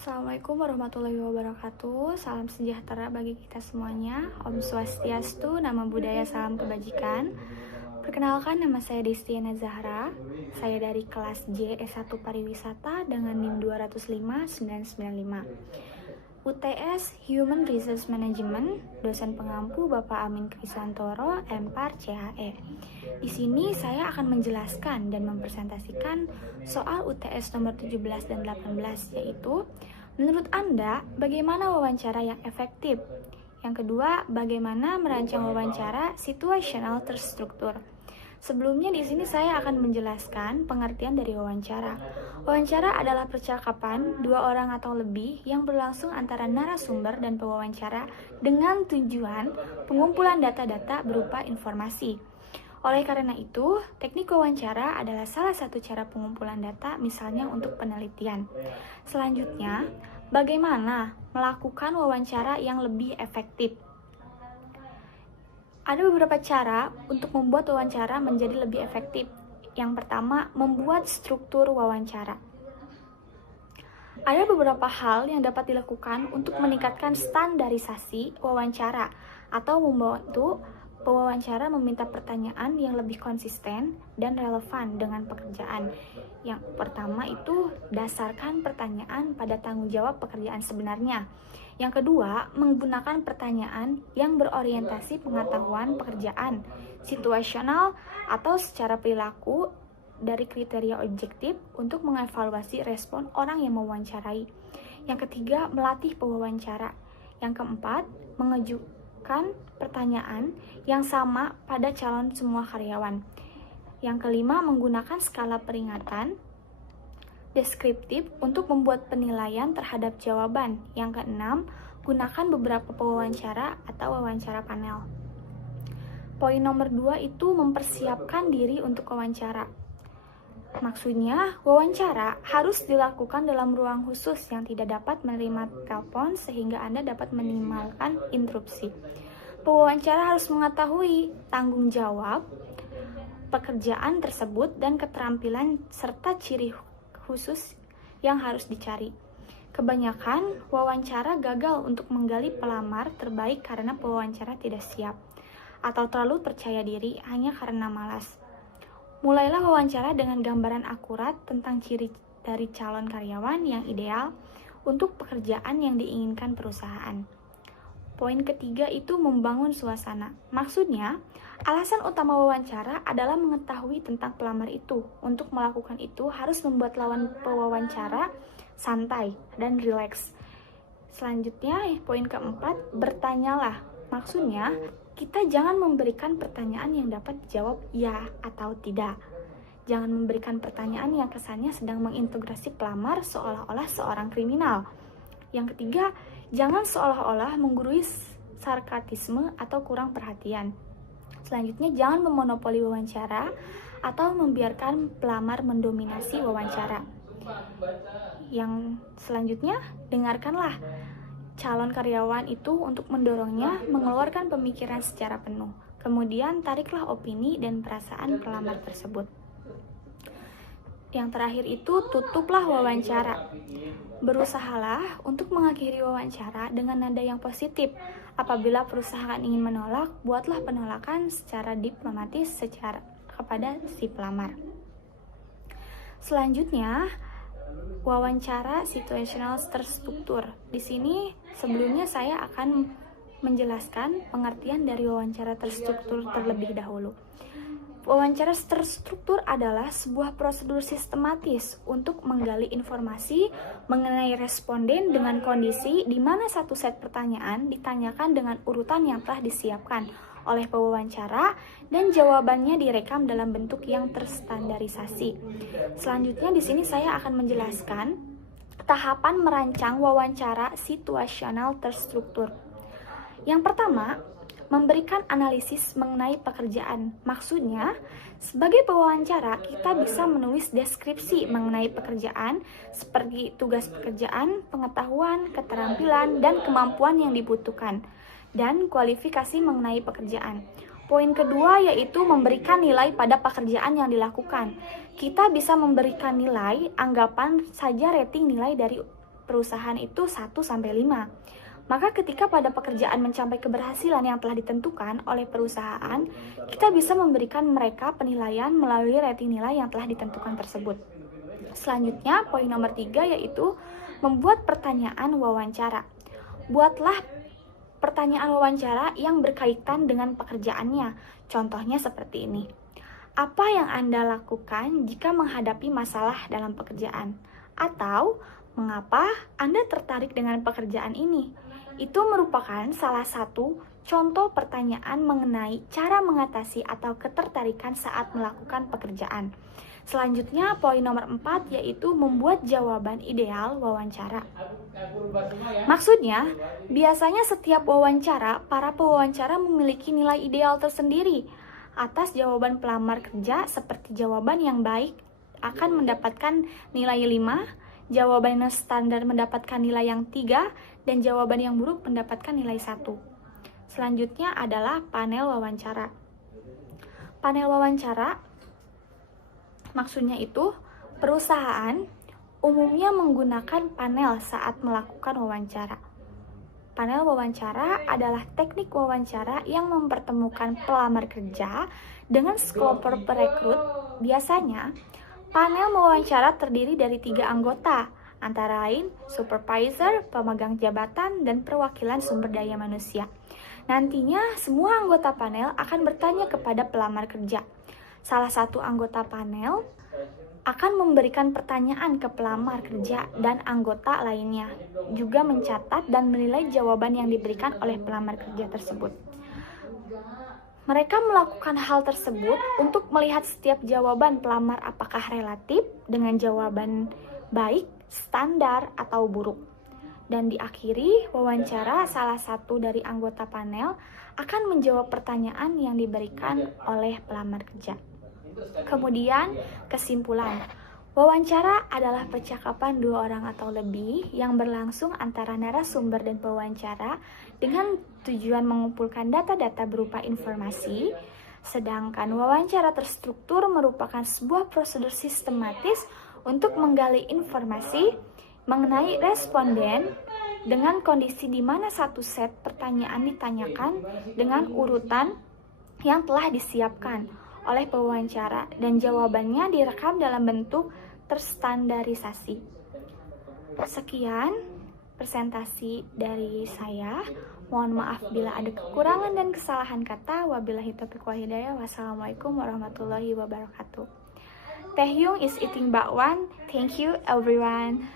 Assalamualaikum warahmatullahi wabarakatuh. Salam sejahtera bagi kita semuanya. Om Swastiastu, nama budaya, salam kebajikan. Perkenalkan, nama saya Destiana Zahra. Saya dari kelas J S1 Pariwisata dengan NIM 205995. UTS Human Resource Management, dosen pengampu Bapak Amin Kriswantoro, MPAR CHE. Di sini saya akan menjelaskan dan mempresentasikan soal UTS nomor 17 dan 18, yaitu menurut Anda bagaimana wawancara yang efektif? Yang kedua, bagaimana merancang wawancara situasional terstruktur? Sebelumnya di sini saya akan menjelaskan pengertian dari wawancara. Wawancara adalah percakapan dua orang atau lebih yang berlangsung antara narasumber dan pewawancara dengan tujuan pengumpulan data-data berupa informasi. Oleh karena itu, teknik wawancara adalah salah satu cara pengumpulan data, misalnya untuk penelitian. Selanjutnya, bagaimana melakukan wawancara yang lebih efektif? Ada beberapa cara untuk membuat wawancara menjadi lebih efektif. Yang pertama, membuat struktur wawancara. Ada beberapa hal yang dapat dilakukan untuk meningkatkan standarisasi wawancara atau membantu pewawancara meminta pertanyaan yang lebih konsisten dan relevan dengan pekerjaan. Yang pertama itu dasarkan pertanyaan pada tanggung jawab pekerjaan sebenarnya. Yang kedua, menggunakan pertanyaan yang berorientasi pengetahuan pekerjaan, situasional atau secara perilaku dari kriteria objektif untuk mengevaluasi respon orang yang mewawancarai. Yang ketiga, melatih pewawancara. Yang keempat, mengajukan pertanyaan yang sama pada calon semua karyawan. Yang kelima, menggunakan skala peringatan deskriptif untuk membuat penilaian terhadap jawaban. Yang keenam, gunakan beberapa pewawancara atau wawancara panel. Poin nomor 2 itu mempersiapkan diri untuk wawancara. Maksudnya, wawancara harus dilakukan dalam ruang khusus yang tidak dapat menerima telepon sehingga Anda dapat meminimalkan interupsi. Pewawancara harus mengetahui tanggung jawab pekerjaan tersebut dan keterampilan serta ciri khusus yang harus dicari. Kebanyakan wawancara gagal untuk menggali pelamar terbaik karena pewawancara tidak siap atau terlalu percaya diri hanya karena malas. Mulailah wawancara dengan gambaran akurat tentang ciri dari calon karyawan yang ideal untuk pekerjaan yang diinginkan perusahaan. Poin ketiga itu membangun suasana. Maksudnya, alasan utama wawancara adalah mengetahui tentang pelamar itu. Untuk melakukan itu harus membuat lawan pewawancara santai dan rileks. Selanjutnya, poin keempat, bertanyalah. Maksudnya, kita jangan memberikan pertanyaan yang dapat dijawab ya atau tidak. Jangan memberikan pertanyaan yang kesannya sedang mengintegrasi pelamar seolah-olah seorang kriminal. Yang ketiga, jangan seolah-olah menggurui sarkasme atau kurang perhatian. Selanjutnya, jangan memonopoli wawancara atau membiarkan pelamar mendominasi wawancara. Yang selanjutnya, dengarkanlah calon karyawan itu untuk mendorongnya mengeluarkan pemikiran secara penuh. Kemudian, tariklah opini dan perasaan pelamar tersebut. Yang terakhir itu, tutuplah wawancara. Berusahalah untuk mengakhiri wawancara dengan nada yang positif. Apabila perusahaan ingin menolak, buatlah penolakan secara diplomatis kepada si pelamar. Selanjutnya, wawancara situasional terstruktur. Di sini sebelumnya saya akan menjelaskan pengertian dari wawancara terstruktur terlebih dahulu. Wawancara terstruktur adalah sebuah prosedur sistematis untuk menggali informasi mengenai responden dengan kondisi di mana satu set pertanyaan ditanyakan dengan urutan yang telah disiapkan oleh pewawancara dan jawabannya direkam dalam bentuk yang terstandarisasi. Selanjutnya di sini saya akan menjelaskan tahapan merancang wawancara situasional terstruktur. Yang pertama, memberikan analisis mengenai pekerjaan. Maksudnya, sebagai pewawancara, kita bisa menulis deskripsi mengenai pekerjaan seperti tugas pekerjaan, pengetahuan, keterampilan, dan kemampuan yang dibutuhkan, dan kualifikasi mengenai pekerjaan. Poin kedua yaitu memberikan nilai pada pekerjaan yang dilakukan. Kita bisa memberikan nilai, anggapan saja rating nilai dari perusahaan itu 1-5. Maka ketika pada pekerjaan mencapai keberhasilan yang telah ditentukan oleh perusahaan, kita bisa memberikan mereka penilaian melalui rating nilai yang telah ditentukan tersebut. Selanjutnya, poin nomor 3 yaitu membuat pertanyaan wawancara. Buatlah pertanyaan wawancara yang berkaitan dengan pekerjaannya. Contohnya seperti ini. Apa yang Anda lakukan jika menghadapi masalah dalam pekerjaan? Atau, mengapa Anda tertarik dengan pekerjaan ini? Itu merupakan salah satu contoh pertanyaan mengenai cara mengatasi atau ketertarikan saat melakukan pekerjaan. Selanjutnya, poin nomor 4 yaitu membuat jawaban ideal wawancara. Maksudnya, biasanya setiap wawancara, para pewawancara memiliki nilai ideal tersendiri. Atas jawaban pelamar kerja seperti jawaban yang baik akan mendapatkan nilai 5, jawaban yang standar mendapatkan nilai yang 3, dan jawaban yang buruk mendapatkan nilai 1. Selanjutnya adalah panel wawancara. Panel wawancara maksudnya itu perusahaan umumnya menggunakan panel saat melakukan wawancara. Panel wawancara adalah teknik wawancara yang mempertemukan pelamar kerja dengan sekelompok perekrut. Biasanya, panel wawancara terdiri dari 3 anggota, antara lain supervisor, pemegang jabatan, dan perwakilan sumber daya manusia. Nantinya, semua anggota panel akan bertanya kepada pelamar kerja. Salah satu anggota panel akan memberikan pertanyaan ke pelamar kerja dan anggota lainnya, juga mencatat dan menilai jawaban yang diberikan oleh pelamar kerja tersebut. Mereka melakukan hal tersebut untuk melihat setiap jawaban pelamar apakah relatif dengan jawaban baik, standar, atau buruk. Dan diakhiri wawancara, salah satu dari anggota panel akan menjawab pertanyaan yang diberikan oleh pelamar kerja. Kemudian, kesimpulan. Wawancara adalah percakapan 2 orang atau lebih yang berlangsung antara narasumber dan pewawancara dengan tujuan mengumpulkan data-data berupa informasi, sedangkan wawancara terstruktur merupakan sebuah prosedur sistematis untuk menggali informasi mengenai responden dengan kondisi di mana satu set pertanyaan ditanyakan dengan urutan yang telah disiapkan oleh pewawancara dan jawabannya direkam dalam bentuk terstandarisasi. Sekian presentasi dari saya. Mohon maaf bila ada kekurangan dan kesalahan kata. Wabillahi taufiq wal hidayah. Wassalamualaikum warahmatullahi wabarakatuh. Taehyung is eating bakwan. Thank you everyone.